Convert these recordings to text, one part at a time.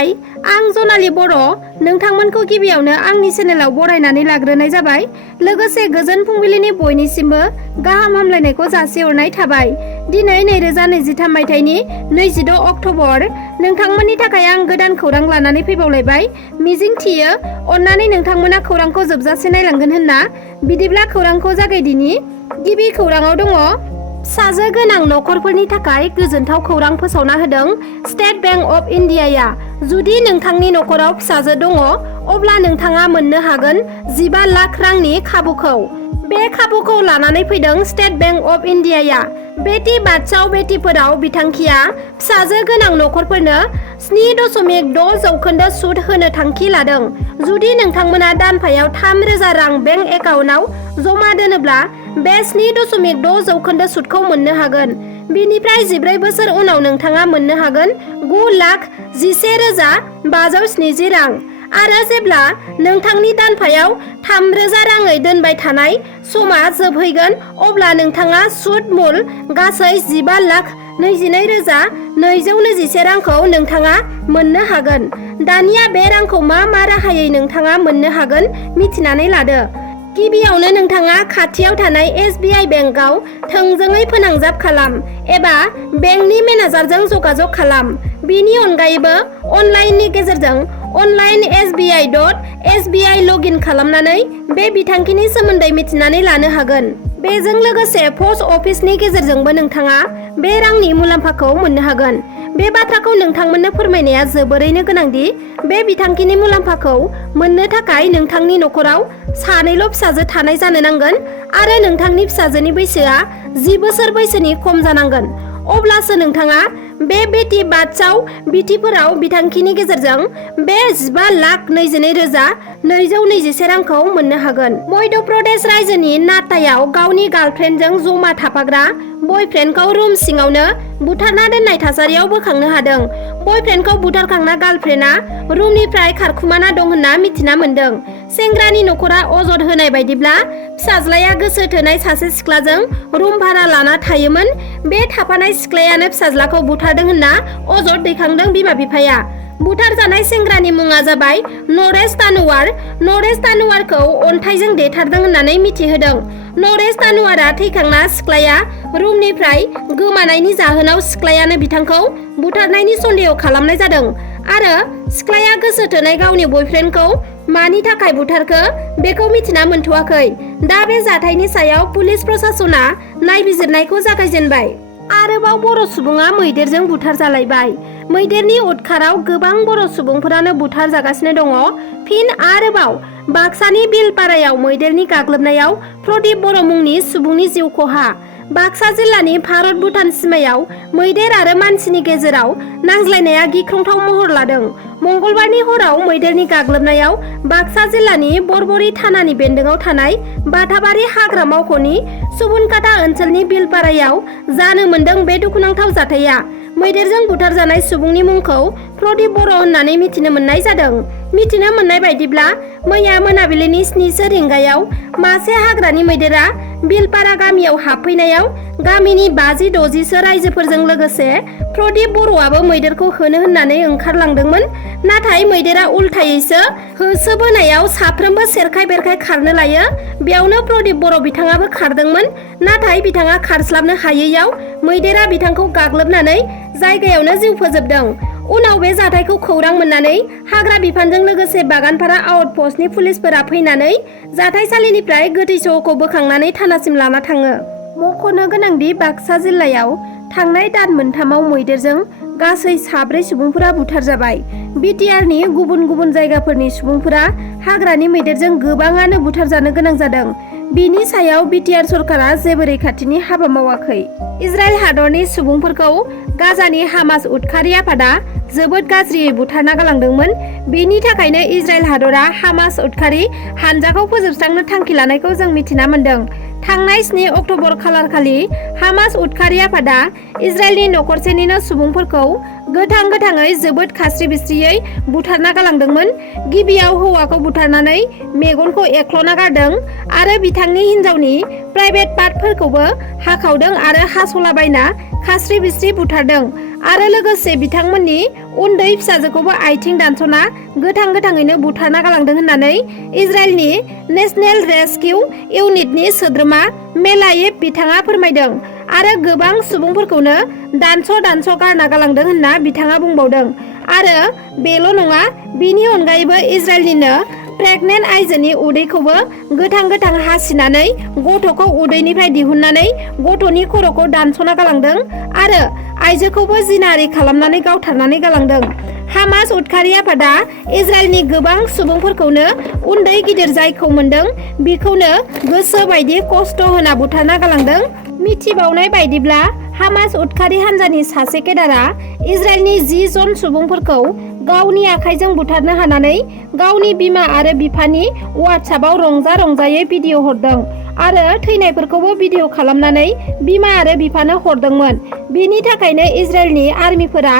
हाय आं जनालि बर' नोंथांमोनखौ गिबियावनो आंनि चेनेलाव बरायनानै लाग्रोनाय जाबाय। लोगोसे गोजोन फुंबिलिनि बयनिसिमबो गाहाम हामलायनायखौ जासिहरनाय थाबाय। दिनै 2023 मायथाइनि 26 अक्ट'बर नोंथांमोननि थाखाय आं गोदान खौरां लानानै फैबावलायबाय। मिजिंथियो अन्नानै नोंथांमोना खौरांखौ जोबजासे नायलांगोन होनना। बिदिब्ला खौरांखौ जागायदिनि। गिबि खौराङाव दङ फिसाजो गोनां नखरफोरनि थाखाय गोजोनथाव खौरां फोसावना होदों स्टेट बेंक अफ इन्डियाया। जुदि नोंथांनि नखराव फिसाजो दङ अब्ला नोंथाङा मोननो हागोन 15 लाख रांनि खाबुखौ। बे खाबुखौ लानानै फैदों स्टेट बेंक अफ इन्डियाया। बेटि बाचाव बेटि पढ़ाओ बिथांखिया फिसाजो गोनां नखरफोरनो 7.6% सुद होनो थांखि लादों। जुदि नोंथांमोना दानफायाव 3,000 रां बेंक एकाउन्टआव जमा दोनोब्ला बे 7.6% सुदखौ मोननो हागोन। बिनिफ्राय 14 बोसोर उनाव नोंथाङा मोननो हागोन 9,11,570 रां। आरो जेब्ला नोंथांनि दानफायाव 3,000 राङै दोनबाय थानाय समा जोबहैगोन अब्ला नोंथाङा सुद मुल गासै 15,22,221 रांखौ नोंथाङा मोननो हागोन। दानिया बे रांखौ मा राहायै नोंथाङा मोननो हागोन मिथिनानै लादो। गिबियावनो नोंथाङा खाथियाव थानाय SBI बेंकआव थोंजोङै फोनांजाब खालाम एबा बेंकनि मेनेजारजों जगाजग खालाम। बेनि अनगायैबो अनलाइननि गेजेरजों online.sbi.sbi लगइन खालामनानै बे बिथांखिनि सोमोन्दै मिथिनानै लानो हागोन। बेजों लोगोसे पस्ट अफिसनि गेजेरजोंबो नोंथाङा बे रांनि मुलाम्फाखौ मोननो हागोन। बे बाथ्राखौ नोंथांमोननो फोरमायनाया जोबोरैनो गोनांदि बे बिथांखिनि मुलाम्फाखौ मोननो थाखाय नोंथांनि नखराव सानैल' फिसाजो थानाय जानो नांगोन आरो नोंथांनि फिसाजोनि बैसोआ 10 बोसोर बैसोनि खम जानांगोन। अब्लासो नोंथाङा बे बेटि बाचाव बेटि पढ़ाओ बिथांखिनि गेजेरजों बे 15,22,221 रांखौ मोननो हागोन। मध्य प्रदेश रायजोनि नाटायाव गावनि गार्लफ्रेन्डजों जमा थाफाग्रा बयफ्रेन्डखौ रुम सिङावनो बुथारना दोननाय थासारियाव बोखांनो हादों। बयफ्रेन्डखौ बुथारखांना गार्लफ्रेन्डआ रुमनिफ्राय खारखुमाना दं होनना मिथिना मोन्दों। सेंग्रानि नखरा अजद होनाय बायदिब्ला फिसाज्लाया गोसो थोनाय सासे सिख्लाजों रुम भारा लाना थायोमोन। बे थाफानाय सिख्लायानो फिसाज्लाखौ बुथारदों होनना अजद दैखांदों बिमा बिफाया। बुथारजानाय सेंग्रानि मुङा जाबाय नरेश तानुवार। नरेश तानुवारखौ अन्थाइजों देथारदों होननानै मिथिहोदों। नरेश तानुवारा थैखांना सिख्लाया रुमनिफ्राय गोमानायनि जाहोनाव सिख्लायानो बिथांखौ बुथारनायनि सन्देह खालामनाय जादों आरो सिख्लाया गोसो थोनाय गावनि बयफ्रेन्डखौ मानि थाखाय बुथारखो बेखौ मिथिना मोनथ'वाखै। दा बे जाथायनि सायाव पुलिस प्रशासना नायबिजिरनायखौ जागायजेनबाय। आरोबाव बर' सुबुङा मैदेरजों बुथार जालायबाय। मैदेरनि उदखाराव गोबां बर' सुबुंफोरानो बुथार जागासिनो दङ। फिन आरोबाव बाक्सानि बिलपारायाव मैदेरनि गाग्लोबनायाव प्रदीप बर' मुंनि सुबुंनि जिउ खहा। बाक्सा जिल्लानि भारत भुटान सिमायाव मैदेर आरो मानसिनि गेजेराव नांज्लायनाया गिख्रंथाव महर लादों। मंगलबारनि हराव मैदेरनि गाग्लोबनायाव बाक्सा जिल्लानि बरबरी थानानि बेन्दोङाव थानाय बाथाबारि हाग्रा मावख'नि सुबुनकाटा ओनसोलनि बिलपारायाव जानो मोन्दों बे दुखुनांथाव जाथाया। मैदेरजों बुथारजानाय सुबुंनि मुंखौ प्रदीप बर' होननानै मिथिनो मोननाय जादों। मिथिनो मोननाय बायदिब्ला मैया मोनाबिलिनि 7 रिंगायाव मासे हाग्रानि मैदेरा बिलपारा गामियाव हाबफैनायाव गामिनि 50-60 राइजोफोरजों लोगोसे प्रदीप बर'आबो मैदेरखौ होनो होननानै ओंखारलांदोंमोन। नाथाय मैदेरा उल्थायैसो होसोबोनायाव साफ्रोमबो सेरखाय बेरखाय खारनो लायो। बेयावनो प्रदीप बर' बिथाङाबो खारदोंमोन। नाथाय बिथाङा खारस्लाबनो हायैयाव मैदेरा बिथांखौ गाग्लोबनानै जायगायावनो जिउ फोजोबदों। उनाव बे जाथायखौ खौरां मोननानै हाग्रा बिफानजों लोगोसे बागानपारा आउटपस्टनि पुलिसफोरा फैनानै जाथायसालिनिफ्राय गोथै सहखौ बोखांनानै थानासिम लाना थाङो। मख'नो गोनांदि बाक्सा जिल्लायाव थांनाय दान मोनथामाव मैदेरजों गासै 4 सुबुंफोरा बुथारजाबाय। बिटिआरनि गुबुन गुबुन जायगाफोरनि सुबुंफोरा हाग्रानि मैदेरजों गोबाङानो बुथारजानो गोनां जादों। बिनि सायाव बिटिआर सरकारा जेबो रैखाथिनि हाबा मावाखै। इजराइल हादरनि सुबुंफोरखौ गाजानि हामास उदखारि आफादा जोबोद गाज्रियै बुथारना गालांदोंमोन। बेनि थाखायनो इजराइल हादरा हामास उदखारि हानजाखौ फोजोबस्रांनो थांखि लानायखौ जों मिथिना मोन्दों। थांनाय 7 अक्ट'बर खालारखालि हामास उदखारि आफादा इजराइलनि नखरसेनिनो सुबुंफोरखौ गोथाङै जोबोद खास्रि बिस्रियै बुथारना गालांदोंमोन। गिबियाव हौवाखौ बुथारनानै मेगनखौ एख्ल'ना गारदों आरो बिथांनि हिन्जावनि प्राइभेट पार्टफोरखौबो हाखावदों आरो हास'लाबायना खास्रि बिस्रि बुथारदों आरो लोगोसे बिथांमोननि उन्दै फिसाजोखौबो आथिं दानस'ना गोथाङैनो बुथारना गालांदों होननानै इजराइलनि नेशनेल रेस्किउ इउनिटनि सोद्रोमा मेलायेभ बिथाङा फोरमायदों आरो गोबां सुबुंफोरखौनो दानस' गारना गालांदों होनना बिथाङा बुंबावदों। आरो बेल' नङा, बिनि अनगायैबो इजराइलनिनो प्रेगनेन्ट आइजोनि उदैखौबो गोथां हासिनानै गथ'खौ उदैनिफ्राय दिहुननानै गथ'नि खर'खौ दानस'ना गालांदों आरो आइजोखौबो जिनाहारि खालामनानै गावथारनानै गालांदों। हामास उदखारि आफादा इजराइलनि गोबां सुबुंफोरखौनो उन्दै गिदिर जायखौ मोनदों बेखौनो गोसो बायदि खस्थ' होना बुथारना गालांदों। मिथिबावनाय बायदिब्ला हामास उदखारि हान्जानि सासे केडारा इजराइलनि 10 जन सुबुंफोरखौ गावनि आखाइजों बुथारनो हानानै गावनि बिमा आरो बिफानि वाट्सएपआव रंजायै भिडिअ हरदों आरो थैनायफोरखौबो भिडिअ खालामनानै बिमा आरो बिफानो हरदोंमोन। बेनि थाखायनो इजराइलनि आर्मिफोरा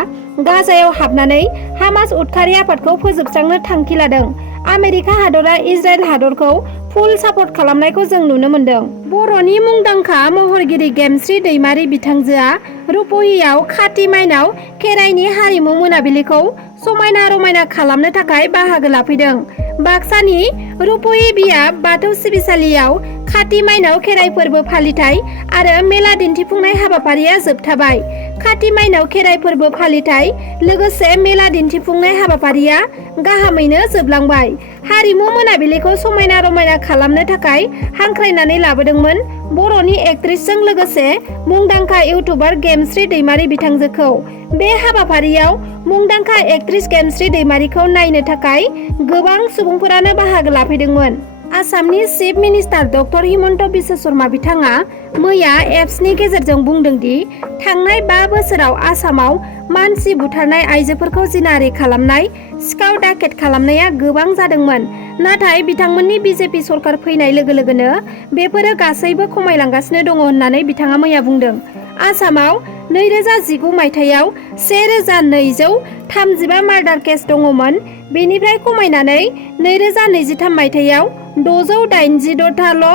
गाजायाव हाबनानै हामास उदखारि आफादखौ फोजोबस्रांनो थांखि लादों। आमेरिका हादरा इजराइल हादरखौ फुल सापर्ट खालामनायखौ जों नुनो मोनदों। बर'नि मुंदांखा महरगिरि गेमस्रि दैमारि बिथांजोआ रुपहियाव खाथि माइनाव खेराइनि हारिमु मोनाबिलिखौ समायना रमायना खालामनो थाखाय बाहागो लाफैदों। बाक्सानि रुपहि बियाब बाथौ सिबिसालियाव खाथि माइनाव खेराइ फोरबो फालिथाय आरो मेला दिन्थिफुंनाय हाबाफारिया जोबथाबाय। खाथि माइनाव खेराइ फोरबो फालिथाय लोगोसे मेला दिन्थिफुंनाय हाबाफारिया गाहामैनो जोबलांबाय। हारिमु मोनाबिलिखौ समायना रमायना खालामनो थाखाय हांख्रायनानै लाबोदोंमोन बर'नि एक्ट्रेसजों लोगोसे मुंदांखा इउटुबार गेमस्रि दैमारि बिथांजोखौ। बे हाबाफारियाव मुंदांखा एक्ट्रेस गेमस्रि दैमारिखौ नायनो थाखाय गोबां सुबुंफोरानो बाहागो लाफैदोंमोन। आसामनि chief minister doctor Himanta Biswa Sharma बिथाङा मैया एप्सनि गेजेरजों बुंदों दि थांनाय 5 बोसोराव आसामाव मानसि बुथारनाय, आइजोफोरखौ जिनाहारि खालामनाय, सिखाव दाखेट खालामनाया गोबां जादोंमोन। नाथाय बिथांमोननि बिजेपि सरकार फैनाय लोगो लोगोनो बेफोरो गासैबो खमायलांगासिनो दङ होननानै बिथाङा मैया बुंदों। आसामाव 2019 मायथाइयाव 1235 मार्डार केस दङमोन। बेनिफ्राय खमायनानै 2023 मायथाइयाव 686थाल'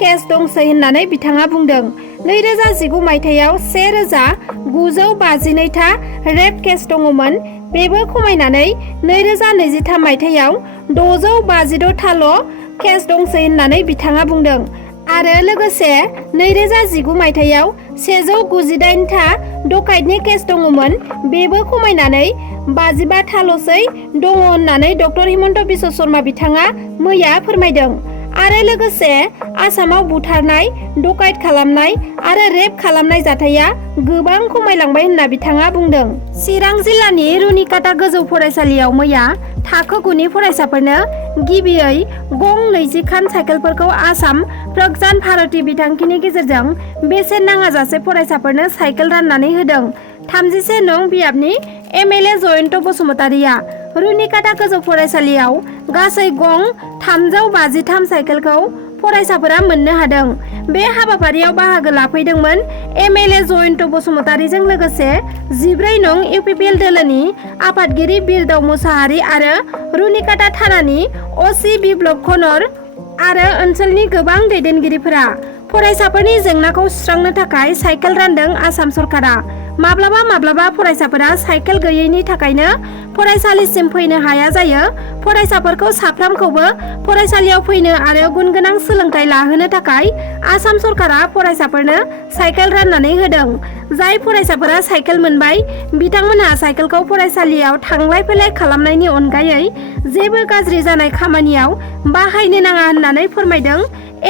केस दंसै होननानै बिथाङा बुंदों। 2019 मायथाइयाव 1952था रेप केस दङमोन। बेबो खमायनानै 2023 मायथाइयाव 656थाल' केस दंसै होननानै बिथाङा बुंदों। आरो लोगोसे 2019 मायथाइयाव 198था डकाइटनि केस दङमोन। बेबो खमायनानै 55थाल'सै दङ होननानै डक्टर हिमन्त बिश्व शर्मा बिथाङा मैया फोरमायदों। आरो लोगोसे आसामाव बुथारनाय, डकाइट खालामनाय आरो रेप खालामनाय जाथाया गोबां खमायलांबाय होनना बिथाङा बुंदों। चिरां जिल्लानि रुनिकाटा गोजौ फरायसालियाव मैया थाखो 9नि फरायसाफोरनो गिबियै गं 20 खान साइकेलफोरखौ आसाम प्रज्ञान भारती बिथांखिनि गेजेरजों बेसेन नाङाजासे फरायसाफोरनो साइकेल राननानै होदों। 31 नं बियाबनि एमएलए जयन्त बसुमतारिया रुनिकाटा गोजौ फरायसालियाव गासै गं 353 साइकेलखौ फरायसाफोरा मोननो हादों। बे हाबाफारियाव बाहागो लाफैदोंमोन एमएलए जयन्त बसुमतारिजों लोगोसे 14 नं इउपिपिएल दोलोनि आफादगिरि बिरदाव मुसाहारि आरो रुनिकाटा थानानि असि बिप्लब खनर आरो ओनसोलनि गोबां दैदेनगिरिफोरा। फरायसाफोरनि जेंनाखौ सुस्रांनो थाखाय साइकेल रानदों आसाम सरकारा। माब्लाबा फरायसाफोरा साइकेल गैयैनि थाखायनो फरायसालिसिम फैनो हाया जायो। फरायसाफोरखौ साफ्रोमखौबो फरायसालियाव फैनो आरो गुनगोनां सोलोंथाइ लाहोनो थाखाय आसाम सरकारा फरायसाफोरनो साइकेल राननानै होदों। जाय फरायसाफोरा साइकेल मोनबाय बिथांमोनहा साइकेलखौ फरायसालियाव थांलाय फैलाय खालामनायनि अनगायै जेबो गाज्रि जानाय खामानियाव बाहायनो नाङा होननानै फोरमायदों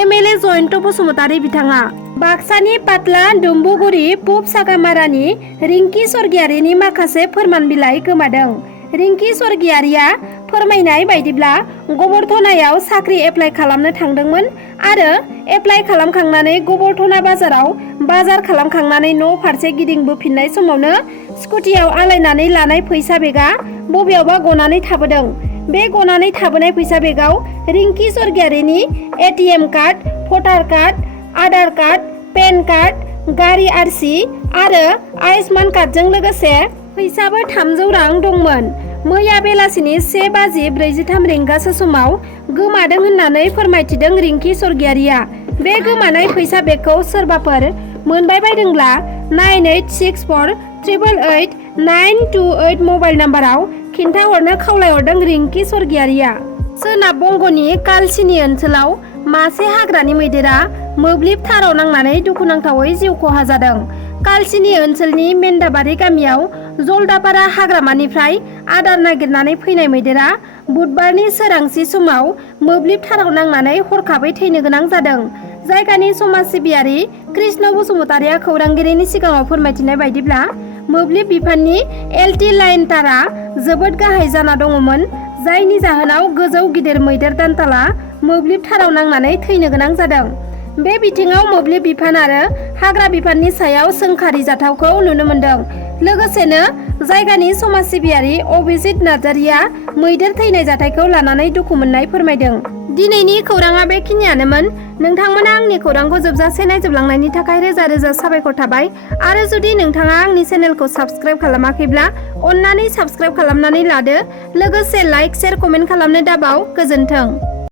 एमएलए जयन्त बसुमतारि बिथाङा। बाक्सानि पातला डुम्बुगुरि पुब सागामारानि रिंकि स्वर्गियारिनि माखासे फोरमान बिलाइ गोमादों। रिंकि स्वर्गियारिया फोरमायनाय बायदिब्ला गबरधनायाव साख्रि एप्लाइ खालामनो थांदोंमोन आरो एप्लाइ खालामखांनानै गबरधना बाजाराव बाजार खालामखांनानै न' फारसे गिदिंबोफिननाय समावनो स्कुटियाव आलायनानै लानाय फैसा बेगआ बबेयावबा गनानै थाबोदों। बे गनानै थाबोनाय फैसा बेगआव रिंकि स्वर्गियारिनि ATM card, voter card, Aadhaar card, PAN card, गारि आरसि आरो आयुष्मान कार्डजों लोगोसे फैसाबो 300 रां दंमोन। मैया बेलासिनि 1:43 रिंगासो समाव गोमादों होननानै फोरमायथिदों रिंकि स्वर्गियारिया। बे गोमानाय फैसा बेगखौ सोरबाफोर मोनबाय बायदोंब्ला 9864888928 मबाइल नाम्बाराव खिन्थाहरनो खावलायहरदों रिंकि स्वर्गियारिया। सोनाब बंग'नि कालचिनी ओनसोलाव मासे हाग्रानि मैदेरा मोब्लिब थाराव नांनानै दुखुनांथावै जिउ खहा जादों। कालचिनी ओनसोलनि मेन्दाबारि गामियाव जलदापारा हाग्रामानिफ्राय आदार नागिरनानै फैनाय मैदेरा बुधबारनि सोरांसि समाव मोब्लिब थाराव नांनानै हरखाबै थैनो गोनां जादों। जायगानि समाज सिबियारि कृष्ण बसुमतारिया खौरांगिरिनि सिगाङाव फोरमायथिनाय बायदिब्ला मोब्लिब बिफाननि एलटि लाइन तारा जोबोद गाहाय जाना दङमोन, जायनि जाहोनाव गोजौ गिदिर मैदेर दान्ताला मोब्लिब थाराव नांनानै थैनो गोनां जादों। बे बिथिङाव मोब्लिब बिफान आरो हाग्रा बिफाननि सायाव सोंखारि जाथावखौ नुनो मोन्दों। लोगोसेनो जायगानि समाज सिबियारि अभिजित नार्जारिया मैदेर थैनाय जाथायखौ लानानै दुखु मोननाय फोरमायदों। दिनैनि खौराङा बेखिनियानोमोन। नोंथांमोना आंनि खौरांखौ जोबजासे नायजोबलांनायनि थाखाय रोजा रोजा साबायखर थाबाय। आरो जुदि नोंथाङा आंनि चेनेलखौ साबस्क्राइब खालामाखैब्ला अन्नानै साबस्क्राइब खालामनानै लादो। लोगोसे लाइक, शेयार, कमेन्ट खालामनो दाबाव। गोजोन्थों।